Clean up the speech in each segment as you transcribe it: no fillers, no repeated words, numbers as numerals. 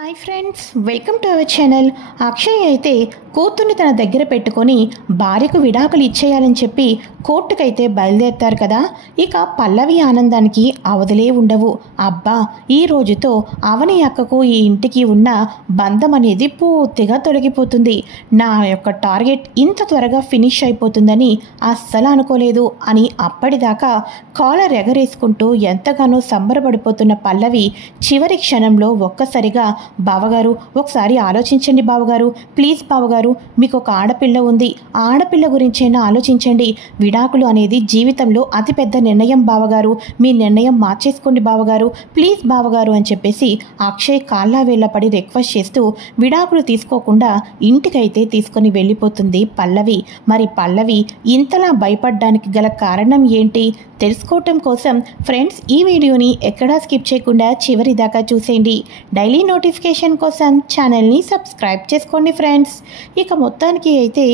Hi friends, welcome to our channel. Akshay అయితే కూతుర్ని తన దగ్గర పెట్టుకొని భార్యకు విడాకులు ఇచ్చేయాలని చెప్పి కోర్టుకైతే బయలుదేరుతారు కదా. ఇక పల్లవి ఆనందానికి అవధులే ఉండవు. అబ్బా, ఈ రోజుతో అవని అక్కకు ఈ ఇంటికి ఉన్న బంధం అనేది పూర్తిగా తొలగిపోతుంది. నా యొక్క టార్గెట్ ఇంత త్వరగా ఫినిష్ అయిపోతుందని అస్సలు అనుకోలేదు అని అప్పటిదాకా కాలర్ ఎగరేసుకుంటూ ఎంతగానో సంబరపడిపోతున్న పల్లవి చివరి క్షణంలో ఒక్కసారిగా, బావగారు ఒకసారి ఆలోచించండి బావగారు, ప్లీజ్ బావగారు, మీకు ఒక ఆడపిల్ల ఉంది, ఆ ఆడపిల్ల గురించైనా ఆలోచించండి, విడాకులు అనేది జీవితంలో అతిపెద్ద నిర్ణయం బావగారు, మీ నిర్ణయం మార్చేసుకోండి బావగారు, ప్లీజ్ బావగారు అని చెప్పేసి అక్షయ్ కాళ్ళ వేళ్ళపడి రిక్వెస్ట్ చేస్తూ విడాకులు తీసుకోకుండా ఇంటికైతే తీసుకొని వెళ్ళిపోతుంది పల్లవి. మరి పల్లవి ఇంతలా భయపడడానికి గల కారణం ఏంటి తెలుసుకోవటం కోసం ఫ్రెండ్స్ ఈ వీడియోని ఎక్కడా స్కిప్ చేయకుండా చివరి దాకా చూసేయండి. డైలీ నోటిఫికేషన్ కోసం ఛానల్ని సబ్స్క్రైబ్ చేసుకోండి ఫ్రెండ్స్. ఇక మొత్తానికి అయితే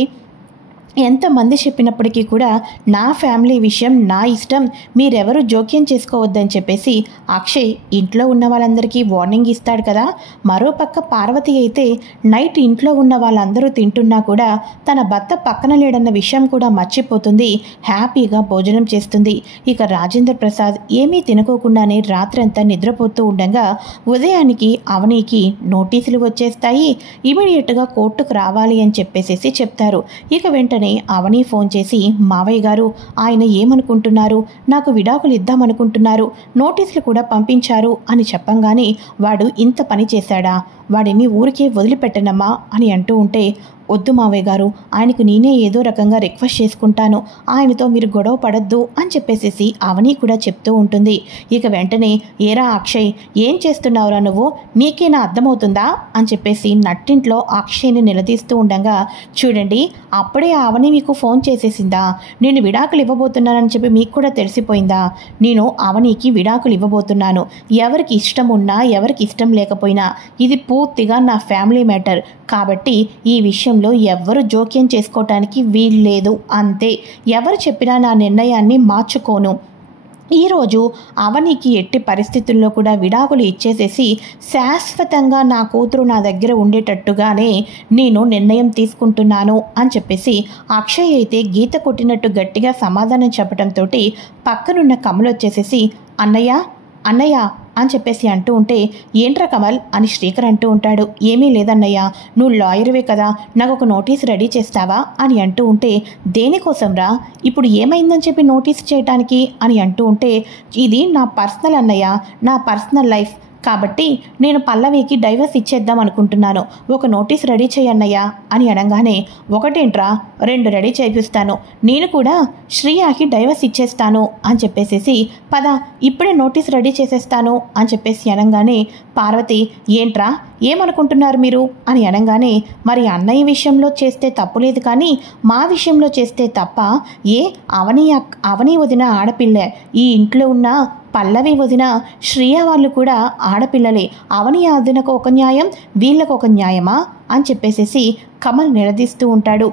ఎంతమంది చెప్పినప్పటికీ కూడా నా ఫ్యామిలీ విషయం నా ఇష్టం, మీరెవరు జోక్యం చేసుకోవద్దని చెప్పేసి అక్షయ్ ఇంట్లో ఉన్న వాళ్ళందరికీ వార్నింగ్ ఇస్తాడు కదా. మరోపక్క పార్వతి అయితే నైట్ ఇంట్లో ఉన్న వాళ్ళందరూ తింటున్నా కూడా తన భర్త పక్కన లేడన్న విషయం కూడా మర్చిపోతుంది, హ్యాపీగా భోజనం చేస్తుంది. ఇక రాజేంద్ర ప్రసాద్ ఏమీ తినుకోకుండానే రాత్రంతా నిద్రపోతూ ఉండగా ఉదయానికి అవనికి నోటీసులు వచ్చేస్తాయి. ఇమీడియట్గా కోర్టుకు రావాలి అని చెప్పేసి చెప్తారు. ఇక వెంటనే అవని ఫోన్ చేసి, మావయ్య గారు ఆయన ఏమనుకుంటున్నారు, నాకు విడాకులు ఇద్దామనుకుంటున్నారు, నోటీసులు కూడా పంపించారు అని చెప్పంగానే వాడు ఇంత పని చేశాడా, వాడిని ఊరికే వదిలిపెట్టనమ్మా అని అంటూ ఉంటే, వద్దు మావయ్య గారు, ఆయనకు నేనే ఏదో రకంగా రిక్వెస్ట్ చేసుకుంటాను, ఆయనతో మీరు గొడవ పడద్దు అని చెప్పేసి అవని కూడా చెప్తూ ఉంటుంది. ఇక వెంటనే, ఏరా అక్షయ్ ఏం చేస్తున్నావురా నువ్వు, నీకేనా అర్థమవుతుందా అని చెప్పేసి నట్టింట్లో అక్షయ్ని నిలదీస్తూ ఉండగా, చూడండి అప్పుడే అవని మీకు ఫోన్ చేసేసిందా, నేను విడాకులు ఇవ్వబోతున్నానని చెప్పి మీకు కూడా తెలిసిపోయిందా, నేను అవనికి విడాకులు ఇవ్వబోతున్నాను, ఎవరికి ఇష్టం ఉన్నా ఎవరికి ఇష్టం లేకపోయినా ఇది పూర్తిగా నా ఫ్యామిలీ మ్యాటర్ కాబట్టి ఈ విషయంలో ఎవ్వరు జోక్యం చేసుకోవటానికి వీల్లేదు, అంతే, ఎవరు చెప్పినా నా నిర్ణయాన్ని మార్చుకోను. ఈరోజు అవనికి ఎట్టి పరిస్థితుల్లో కూడా విడాకులు ఇచ్చేసేసి శాశ్వతంగా నా కూతురు నా దగ్గర ఉండేటట్టుగానే నేను నిర్ణయం తీసుకుంటున్నాను అని చెప్పేసి అక్షయ్ అయితే గీత కొట్టినట్టు గట్టిగా సమాధానం చెప్పడంతో పక్కనున్న కమల్ వచ్చేసేసి, అన్నయ్య అన్నయ్య అని చెప్పేసి అంటూ ఉంటే, ఏంట్రా కమల్ అని శ్రీకర్ అంటూ ఉంటాడు. ఏమీ లేదన్నయ్య, నువ్వు లాయర్వే కదా, నాకు ఒక నోటీస్ రెడీ చేస్తావా అని అంటూ ఉంటే, దేనికోసం రా, ఇప్పుడు ఏమైందని చెప్పి నోటీస్ చేయటానికి అని అంటూ ఉంటే, ఇది నా పర్సనల్ అన్నయ్య, నా పర్సనల్ లైఫ్ కాబట్టి నేను పల్లవికి డైవర్స్ ఇచ్చేద్దాం అనుకుంటున్నాను, ఒక నోటీస్ రెడీ చేయన్నయ్యా అని అనగానే, ఒకటేంట్రా 2 రెడీ చేపిస్తాను, నేను కూడా శ్రీయాకి డైవర్స్ ఇచ్చేస్తాను అని చెప్పేసి పద ఇప్పుడే నోటీస్ రెడీ చేసేస్తాను అని చెప్పేసి అనగానే, పార్వతి ఏంట్రా ఏమనుకుంటున్నారు మీరు అని అనగానే, మరి అన్నయ్య విషయంలో చేస్తే తప్పు లేదు కానీ మా విషయంలో చేస్తే తప్ప, ఏ అవని వదిన ఆడపిల్లే, ఈ ఇంట్లో ఉన్న పల్లవి వదిన శ్రీయ వాళ్ళు కూడా ఆడపిల్లలే, అవని వదినకు ఒక న్యాయం వీళ్ళకు ఒక న్యాయమా అని చెప్పేసి కమల్ నిలదీస్తూ ఉంటాడు.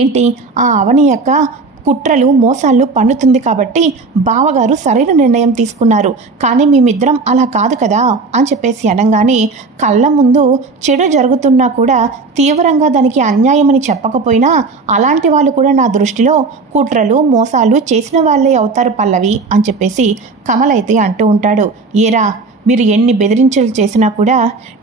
ఏంటి ఆ అవని యొక్క కుట్రలు మోసాలు పన్నుతుంది కాబట్టి బావగారు సరైన నిర్ణయం తీసుకున్నారు, కానీ మేమిద్దరం అలా కాదు కదా అని చెప్పేసి అనగానే, కళ్ళ ముందు చెడు జరుగుతున్నా కూడా తీవ్రంగా దానికి అన్యాయమని చెప్పకపోయినా అలాంటి వాళ్ళు కూడా నా దృష్టిలో కుట్రలు మోసాలు చేసిన వాళ్ళే అవుతారు పల్లవి అని చెప్పేసి కమల్ అయితే అంటూ ఉంటాడు. ఏరా మీరు ఎన్ని బెదిరించలు చేసినా కూడా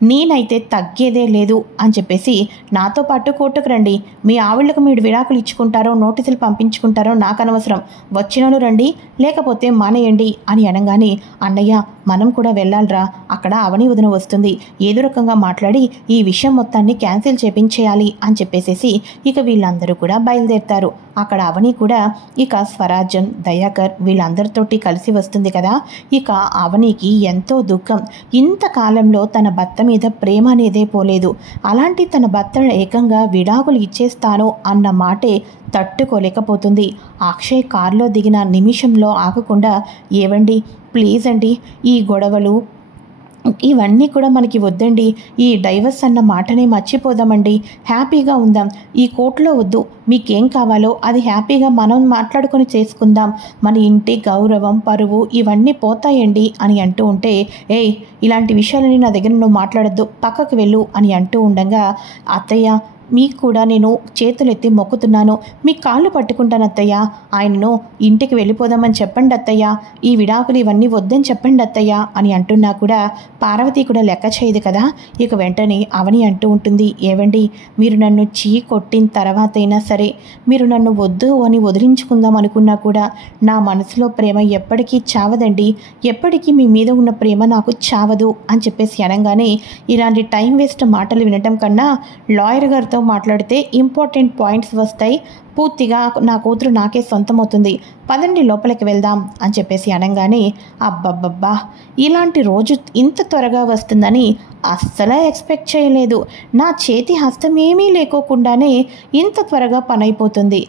నేనైతే తగ్గేదే లేదు అని చెప్పేసి నాతో పాటు కోర్టుకు రండి, మీ ఆవిళ్లకు మీరు విడాకులు ఇచ్చుకుంటారో నోటీసులు పంపించుకుంటారో నాకు అనవసరం, వచ్చినను రండి లేకపోతే మానేయండి అని అనగానే, అన్నయ్య మనం కూడా వెళ్ళాలిరా, అక్కడ అవని వదిన వస్తుంది, ఏదో రకంగా మాట్లాడి ఈ విషయం మొత్తాన్ని క్యాన్సిల్ చేపించేయాలి అని చెప్పేసి ఇక వీళ్ళందరూ కూడా బయలుదేరుతారు. అక్కడ అవని కూడా ఇక స్వరాజ్యం దయాకర్ వీళ్ళందరితోటి కలిసి వస్తుంది కదా. ఇక అవనికి ఎంతో దుఃఖం, ఇంతకాలంలో తన భర్త మీద ప్రేమ అనేదే పోలేదు, అలాంటి తన భర్త ఏకంగా విడాకులు ఇచ్చేస్తాను అన్న మాటే తట్టుకోలేకపోతుంది. అక్షయ్ కారులో దిగిన నిమిషంలో ఆగకుండా, ఏవండి ప్లీజ్ అండి, ఈ గొడవలు ఇవన్నీ కూడా మనకి వద్దండి. ఈ డైవర్స్ అన్న మాటనే మర్చిపోదామండి. హ్యాపీగా ఉందాం. ఈ కోర్టులో వద్దు. మీకేం కావాలో అది హ్యాపీగా మనం మాట్లాడుకొని చేసుకుందాం. మన ఇంటి గౌరవం, పరువు ఇవన్నీ పోతాయండి అని అంటూ ఉంటే, ఏయ్ ఇలాంటి విషయాలని నా దగ్గర నువ్వు మాట్లాడొద్దు, పక్కకు వెళ్ళు అని అంటూ ఉండగా, అత్తయ్య మీకు కూడా నేను చేతులెత్తి మొక్కుతున్నాను, మీ కాళ్ళు పట్టుకుంటాను అత్తయ్య, ఆయనను ఇంటికి వెళ్ళిపోదామని చెప్పండి అత్తయ్య, ఈ విడాకులు ఇవన్నీ వద్దని చెప్పండి అత్తయ్య అని అంటున్నా కూడా పార్వతి కూడా లెక్క చేయదు కదా. ఇక వెంటనే అవని అంటూ ఉంటుంది, ఏవండి మీరు నన్ను కొట్టిన తర్వాతైనా సరే మీరు నన్ను వద్దు అని వదిలించుకుందాం అనుకున్నా కూడా నా మనసులో ప్రేమ ఎప్పటికీ చావదండి, ఎప్పటికీ మీ మీద ఉన్న ప్రేమ నాకు చావదు అని చెప్పేసి అనగానే, ఇలాంటి టైం వేస్ట్ మాటలు వినటం కన్నా లాయర్ గారితో మాట్లాడితే ఇంపార్టెంట్ పాయింట్స్ వస్తాయి, పూర్తిగా నా కూతురు నాకే సొంతమవుతుంది, పదండి లోపలికి వెళ్దాం అని చెప్పేసి అనగానే, అబ్బబ్బబ్బా ఇలాంటి రోజు ఇంత త్వరగా వస్తుందని అస్సలే ఎక్స్పెక్ట్ చేయలేదు, నా చేతి హస్తం ఏమీ లేకోకుండానే ఇంత త్వరగా పని అయిపోతుంది,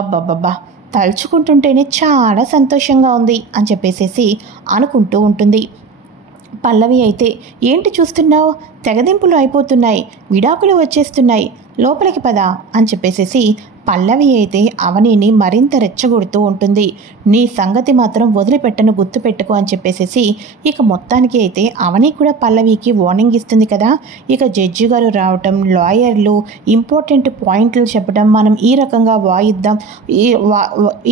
అబ్బబ్బబ్బా తలుచుకుంటుంటేనే చాలా సంతోషంగా ఉంది అని చెప్పేసేసి అనుకుంటూ ఉంటుంది. పల్లవి అయితే, ఏంటి చూస్తున్నావు, తెగదింపులు అయిపోతున్నాయి, విడాకులు వచ్చేస్తున్నాయి, లోపలికి పదా అని చెప్పేసేసి పల్లవి అయితే అవనిని మరింత రెచ్చగొడుతూ ఉంటుంది. నీ సంగతి మాత్రం వదిలిపెట్టను, గుర్తుపెట్టుకో అని చెప్పేసేసి ఇక మొత్తానికి అయితే అవని కూడా పల్లవికి వార్నింగ్ ఇస్తుంది కదా. ఇక జడ్జి గారు రావటం, లాయర్లు ఇంపార్టెంట్ పాయింట్లు చెప్పడం, మనం ఈ రకంగా వాయిద్దాం,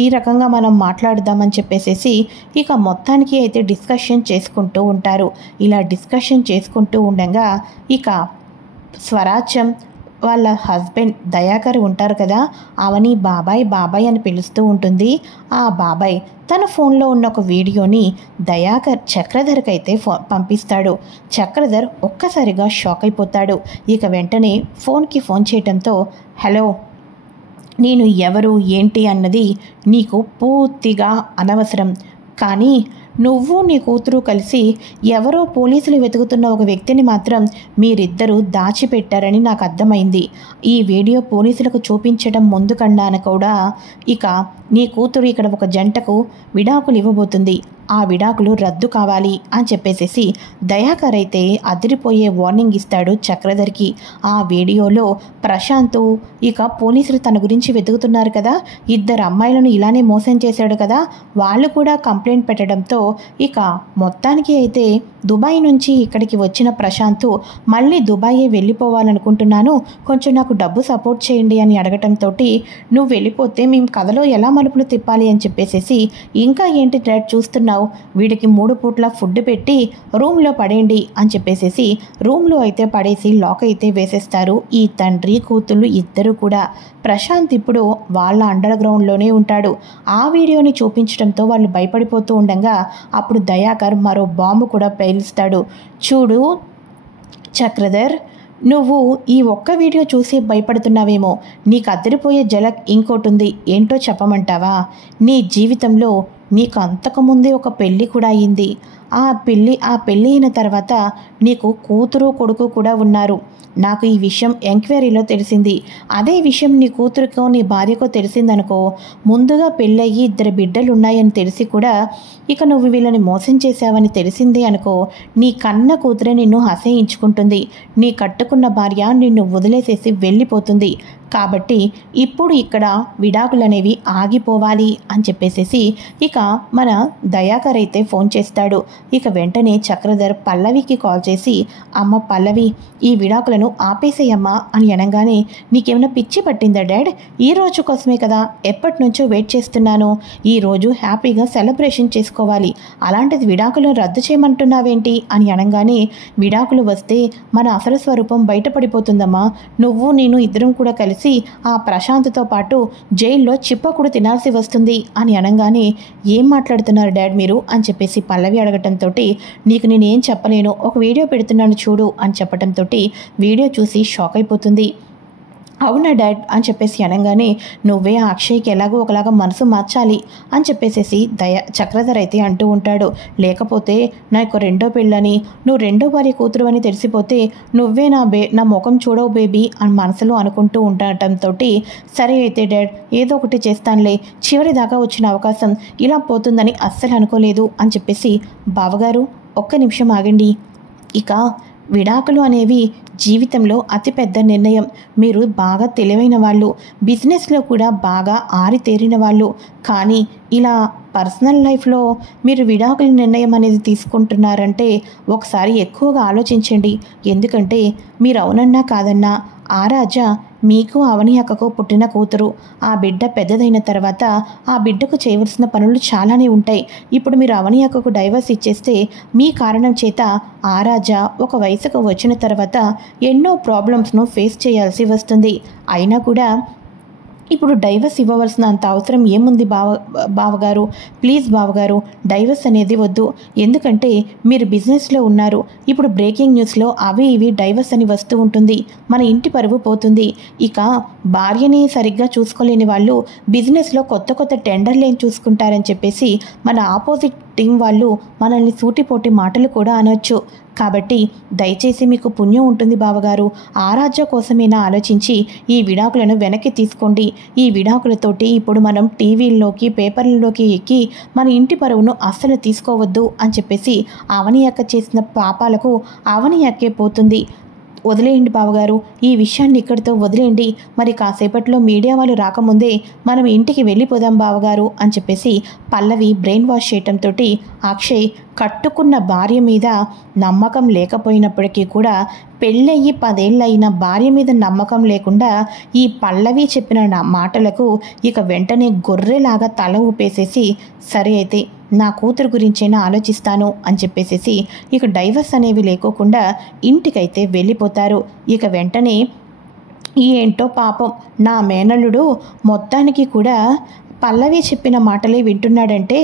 ఈ రకంగా మనం మాట్లాడదామని చెప్పేసేసి ఇక మొత్తానికి అయితే డిస్కషన్ చేసుకుంటూ ఉంటారు. ఇలా డిస్కషన్ చేసుకుంటూ ఉండగా ఇక స్వరాజ్యం వాళ్ళ హస్బెండ్ దయాకర్ ఉంటారు కదా, అవని బాబాయ్ బాబాయ్ అని పిలుస్తూ ఉంటుంది. ఆ బాబాయ్ తన ఫోన్లో ఉన్న ఒక వీడియోని దయాకర్ చక్రధర్కి అయితే పంపిస్తాడు. చక్రధర్ ఒక్కసారిగా షాక్ అయిపోతాడు. ఇక వెంటనే ఫోన్కి ఫోన్ చేయడంతో, హలో నేను ఎవరు ఏంటి అన్నది నీకు పూర్తిగా అనవసరం, కానీ నువ్వు నీ కూతురు కలిసి ఎవరో పోలీసులు వెతుకుతున్న ఒక వ్యక్తిని మాత్రం మీరిద్దరూ దాచిపెట్టారని నాకు అర్థమైంది. ఈ వీడియో పోలీసులకు చూపించడం ముందు కన్నా కూడా ఇక నీ కూతురు ఇక్కడ ఒక జంటకు విడాకులు ఇవ్వబోతుంది, ఆ విడాకులు రద్దు కావాలి అని చెప్పేసేసి దయాకర్ అయితే అదిరిపోయే వార్నింగ్ ఇస్తాడు చక్రధర్కి. ఆ వీడియోలో ప్రశాంత్ ఇక పోలీసులు తన గురించి వెతుకుతున్నారు కదా, ఇద్దరు అమ్మాయిలను ఇలానే మోసం చేశాడు కదా, వాళ్ళు కూడా కంప్లైంట్ పెట్టడంతో ఇక మొత్తానికి అయితే దుబాయ్ నుంచి ఇక్కడికి వచ్చిన ప్రశాంత్ మళ్ళీ దుబాయే వెళ్ళిపోవాలనుకుంటున్నాను, కొంచెం నాకు డబ్బు సపోర్ట్ చేయండి అని అడగటంతో, నువ్వు వెళ్ళిపోతే మేము కథలో ఎలా మలుపులు తిప్పాలి అని చెప్పేసేసి, ఇంకా ఏంటి డాడ్ చూస్తున్నావు, వీడికి 3 పూట్ల ఫుడ్ పెట్టి రూమ్లో పడేయండి అని చెప్పేసేసి రూమ్లో అయితే పడేసి లాక్ అయితే వేసేస్తారు ఈ తండ్రి కూతుళ్ళు ఇద్దరు కూడా. ప్రశాంత్ ఇప్పుడు వాళ్ళ అండర్ గ్రౌండ్లోనే ఉంటాడు. ఆ వీడియోని చూపించడంతో వాళ్ళు భయపడిపోతూ ఉండగా అప్పుడు దయాకర్ మరో బాంబు కూడా పేలుస్తాడు. చూడు చక్రధర్, నువ్వు ఈ ఒక్క వీడియో చూసి భయపడుతున్నావేమో, నీకు అదిరిపోయే జలక్ ఇంకోటి ఉంది, ఏంటో చెప్పమంటావా? నీ జీవితంలో నీకు అంతకుముందే ఒక పెళ్ళి కూడా అయింది. ఆ పెళ్ళి అయిన తర్వాత నీకు కూతురు కొడుకు కూడా ఉన్నారు. నాకు ఈ విషయం ఎంక్వైరీలో తెలిసింది. అదే విషయం నీ కూతురికో నీ భార్యకో తెలిసిందనుకో, ముందుగా పెళ్ళయ్యి 2 బిడ్డలు ఉన్నాయని తెలిసి కూడా ఇక నువ్వు వీళ్ళని మోసం చేశావని తెలిసిందే అనుకో, నీ కన్న కూతురే నిన్ను అసహించుకుంటుంది, నీ కట్టుకున్న భార్య నిన్ను వదిలేసేసి వెళ్ళిపోతుంది. కాబట్టి ఇప్పుడు ఇక్కడ విడాకులు అనేవి ఆగిపోవాలి అని చెప్పేసేసి ఇక మన దయాకర్ అయితే ఫోన్ చేస్తాడు. ఇక వెంటనే చక్రధర్ పల్లవికి కాల్ చేసి, అమ్మ పల్లవి, ఈ విడాకులను ఆపేసేయమ్మా అని అనగానే, నీకేమైనా పిచ్చి పట్టిందా డాడ్? ఈ రోజు కోసమే కదా ఎప్పటి నుంచో వెయిట్ చేస్తున్నాను, ఈ రోజు హ్యాపీగా సెలబ్రేషన్ చేసుకోవాలి, అలాంటిది విడాకులు రద్దు చేయమంటున్నావేంటి అని అనగానే, విడాకులు వస్తే మన అసలు స్వరూపం బయటపడిపోతుందమ్మా, నువ్వు నేను ఇద్దరం కూడా కలిసి ఆ ప్రశాంత్తో పాటు జైల్లో చిప్పకుడు తినాల్సి వస్తుంది అని అనగానే, ఏం మాట్లాడుతున్నారు డాడ్ మీరు అని చెప్పేసి పల్లవి అడగటంతో, నీకు నేనేం చెప్పలేను, ఒక వీడియో పెడుతున్నాను చూడు అని చెప్పడంతో వీడియో చూసి షాక్ అయిపోతుంది. అవునా డాడ్ అని చెప్పేసి అనగానే, నువ్వే ఆ అక్షయ్కి ఎలాగో ఒకలాగా మనసు మార్చాలి అని చెప్పేసేసి చక్రధర్ అయితే అంటూ ఉంటాడు. లేకపోతే నాకు రెండో పెళ్ళని, నువ్వు రెండో భార్య కూతురు అని తెలిసిపోతే నువ్వే నా ముఖం చూడవు బేబీ అని మనసులో అనుకుంటూ ఉండటంతో, సరే అయితే డాడ్ ఏదో ఒకటి చేస్తానులే, చివరి దాకా వచ్చిన అవకాశం ఇలా పోతుందని అస్సలు అనుకోలేదు అని చెప్పేసి, బావగారు ఒక్క నిమిషం ఆగండి, ఇక విడాకులు అనేవి జీవితంలో అతిపెద్ద నిర్ణయం. మీరు బాగా తెలివైన వాళ్ళు, బిజినెస్లో కూడా బాగా ఆరితేరిన వాళ్ళు, కానీ ఇలా పర్సనల్ లైఫ్లో మీరు విడాకుల నిర్ణయం అనేది తీసుకుంటున్నారంటే ఒకసారి ఎక్కువగా ఆలోచించండి. ఎందుకంటే మీరు అవునన్నా కాదన్నా ఆరాధ్య మీకు అవని అక్కకు పుట్టిన కూతురు. ఆ బిడ్డ పెద్దదైన తర్వాత ఆ బిడ్డకు చేయవలసిన పనులు చాలానే ఉంటాయి. ఇప్పుడు మీరు అవని అక్కకు డైవర్స్ ఇచ్చేస్తే మీ కారణం చేత ఆరాధ్య ఒక వయసుకు వచ్చిన తర్వాత ఎన్నో ప్రాబ్లమ్స్ను ఫేస్ చేయాల్సి వస్తుంది. అయినా కూడా ఇప్పుడు డైవర్స్ ఇవ్వవలసిన అంత అవసరం ఏముంది బావగారు? ప్లీజ్ బావగారు, డైవర్స్ అనేది వద్దు. ఎందుకంటే మీరు బిజినెస్లో ఉన్నారు. ఇప్పుడు బ్రేకింగ్ న్యూస్లో అవి ఇవి డైవర్స్ అని వస్తూ ఉంటుంది. మన ఇంటి పరువు పోతుంది. ఇక భార్యని సరిగ్గా చూసుకోలేని వాళ్ళు బిజినెస్లో కొత్త కొత్త టెండర్లు ఏం చూసుకుంటారని చెప్పేసి మన ఆపోజిట్ టీం వాళ్ళు మనల్ని సూటిపోటి మాటలు కూడా అనొచ్చు. కాబట్టి దయచేసి మీకు పుణ్యం ఉంటుంది బావగారు, ఆరాధ్య కోసమైనా ఆలోచించి ఈ విడాకులను వెనక్కి తీసుకోండి. ఈ విడాకులతోటి ఇప్పుడు మనం టీవీల్లోకి పేపర్లలోకి ఎక్కి మన ఇంటి పరువును అస్సలు తీసుకోవద్దు అని చెప్పేసి అవని అక్క చేసిన పాపాలకు అవని అక్కే పోతుంది. వదిలేయండి బావగారు, ఈ విషయాన్ని ఇక్కడితో వదిలేయండి. మరి కాసేపట్లో మీడియా వాళ్ళు రాకముందే మనం ఇంటికి వెళ్ళిపోదాం బావగారు అని చెప్పేసి పల్లవి బ్రెయిన్ వాష్ చేయటంతో అక్షయ్ కట్టుకున్న భార్య మీద నమ్మకం లేకపోయినప్పటికీ కూడా పెళ్ళయ్యి 10 ఏళ్ళైన భార్య మీద నమ్మకం లేకుండా ఈ పల్లవి చెప్పిన మాటలకు ఇక వెంటనే గొర్రెలాగా తల ఊపేసేసి సరే అయితే నా కూతురు గురించైనా ఆలోచిస్తాను అని చెప్పేసేసి ఇక డైవర్స్ అనేవి లేకోకుండా ఇంటికైతే వెళ్ళిపోతారు. ఇక వెంటనే ఏంటో పాపం నా మేనల్లుడు మొత్తానికి కూడా పల్లవి చెప్పిన మాటలే వింటున్నాడంటే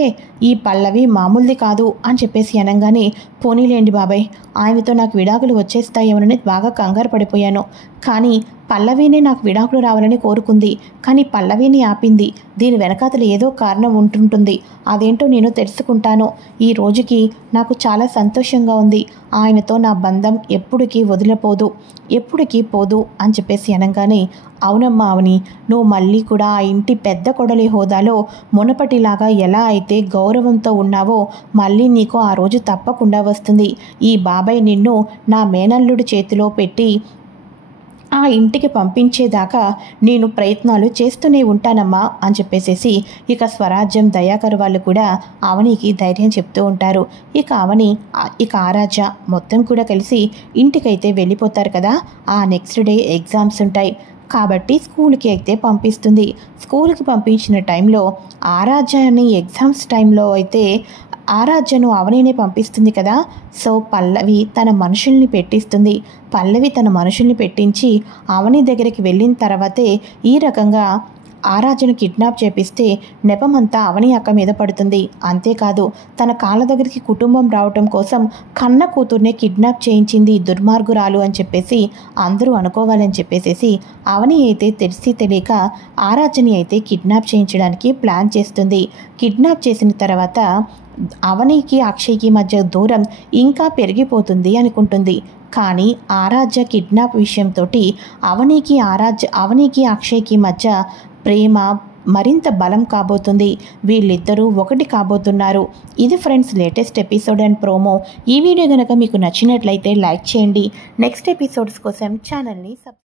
ఈ పల్లవి మామూలుది కాదు అని చెప్పేసి అనగానే పోనీలేండి బాబాయ్, ఆయనతో నాకు విడాకులు వచ్చేస్తాయేమోనని బాగా కంగారు పడిపోయాను. కానీ పల్లవినే నాకు విడాకులు రావాలని కోరుకుంది, కానీ పల్లవిని ఆపింది. దీని వెనకాతలు ఏదో కారణం ఉంటుంటుంది. అదేంటో నేను తెలుసుకుంటాను. ఈ రోజుకి నాకు చాలా సంతోషంగా ఉంది. ఆయనతో నా బంధం ఎప్పటికీ వదిలిపోదు, ఎప్పటికీ పోదు అని చెప్పేసి అనగానే అవునమ్మా అవని, నువ్వు మళ్ళీ కూడా ఆ ఇంటి పెద్ద కొడలి హోదాలో మునపటిలాగా ఎలా అయితే గౌరవంతో ఉన్నావో మళ్ళీ నీకు ఆ రోజు తప్పకుండా వస్తుంది. ఈ బాబాయ్ నిన్ను నా మేనల్లుడి చేతిలో పెట్టి ఆ ఇంటికి పంపించేదాకా నేను ప్రయత్నాలు చేస్తూనే ఉంటానమ్మా అని చెప్పేసేసి ఇక స్వరాజ్యం దయాకర్ వాళ్ళు కూడా అవనికి ధైర్యం చెప్తూ ఉంటారు. ఇక ఆరాధ్య మొత్తం కూడా కలిసి ఇంటికైతే వెళ్ళిపోతారు కదా. ఆ నెక్స్ట్ డే ఎగ్జామ్స్ ఉంటాయి కాబట్టి స్కూల్కి అయితే పంపిస్తుంది. స్కూల్కి పంపించిన టైంలో ఆరాధ్యని ఎగ్జామ్స్ టైంలో అయితే ఆరాధ్యను అవనినే పంపిస్తుంది కదా. సో పల్లవి తన మనుషుల్ని పెట్టిస్తుంది. పల్లవి తన మనుషుల్ని పెట్టించి అవని దగ్గరికి వెళ్ళిన తర్వాతే ఈ రకంగా ఆరాధ్యను కిడ్నాప్ చేపిస్తే నెపమంతా అవని అక్క మీద పడుతుంది. అంతేకాదు తన కాళ్ళ దగ్గరికి కుటుంబం రావటం కోసం కన్న కూతుర్నే కిడ్నాప్ చేయించింది దుర్మార్గురాలు అని చెప్పేసి అందరూ అనుకోవాలని చెప్పేసేసి అవని అయితే తెలిసి తెలియక ఆరాధ్యని అయితే కిడ్నాప్ చేయించడానికి ప్లాన్ చేస్తుంది. కిడ్నాప్ చేసిన తర్వాత అవనికి అక్షయ్కి మధ్య దూరం ఇంకా పెరిగిపోతుంది అనుకుంటుంది. కానీ ఆరాధ్య కిడ్నాప్ విషయంతో అవనికి అక్షయ్కి మధ్య ప్రేమ మరింత బలం కాబోతుంది. వీళ్ళిద్దరూ ఒకటి కాబోతున్నారు. ఇది friends latest episode and promo. ఈ వీడియో కనుక మీకు నచ్చినట్లయితే లైక్ చేయండి. నెక్స్ట్ ఎపిసోడ్స్ కోసం ఛానల్ని